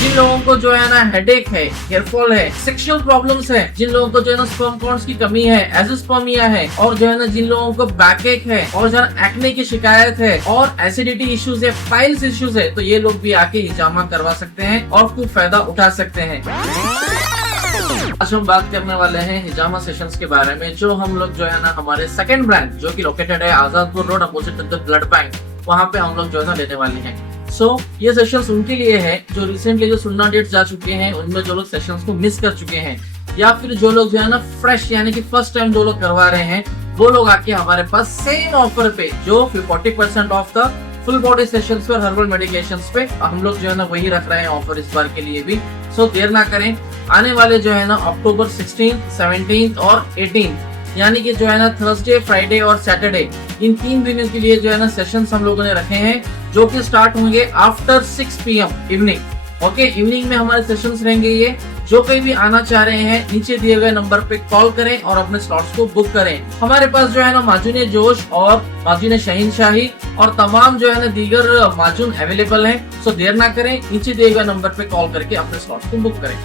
जिन लोगों को जो है ना हेडेक है, हेयरफॉल है, सेक्सुअल प्रॉब्लम्स है, जिन लोगों को जो है ना स्पर्म काउंट्स की कमी है, एजिस्पर्मिया है, और जो है ना जिन लोगों को बैकएक है, और जो है एक्ने की शिकायत है, और एसिडिटी इश्यूज है, पाइल्स इश्यूज है, तो ये लोग भी आके हिजामा करवा सकते हैं और खूब फायदा उठा सकते हैं। आज हम बात करने वाले हैं हिजामा सेशंस के बारे में, जो हम लोग जो है ना हमारे सेकंड ब्रांच जो कि लोकेटेड है Azadpur road opposite the blood bank, वहाँ पे हम लोग जो है ना लेने वाले हैं। ये सेशंस उनके लिए है जो रिसेंटली जो सुन्ना डेट जा चुके हैं, उनमें जो लोग सेशंस को मिस कर चुके हैं, या फिर जो लोग जो है ना फ्रेश यानी कि फर्स्ट टाइम जो लोग करवा रहे हैं, वो लोग आके हमारे पास सेम ऑफर पे जो 40% of the full body sessions पर हर्बल मेडिकेशंस पे हम लोग जो है ना वही रख रहे हैं ऑफर इस बार के लिए भी। देर ना करें, आने वाले जो है ना अक्टूबर 16, 17 और 18 यानी कि जो है ना थर्सडे, फ्राइडे और सैटरडे, इन 3 दिनों के लिए जो है ना सेशंस हम लोगों ने रखे हैं, जो कि स्टार्ट होंगे after 6 PM evening. Okay, evening में हमारे सेशंस रहेंगे ये। जो कोई भी आना चाह रहे हैं, नीचे दिए गए नंबर पे कॉल करें और अपने स्लॉट्स को बुक करें। हमारे पास जो है ना माजून जोश और माजून शहीनशाही और तमाम जो है ना दीगर माजून अवेलेबल हैं। देर ना करें, नीचे दिए गए नंबर पे कॉल करके अपने स्लॉट्स को बुक करें।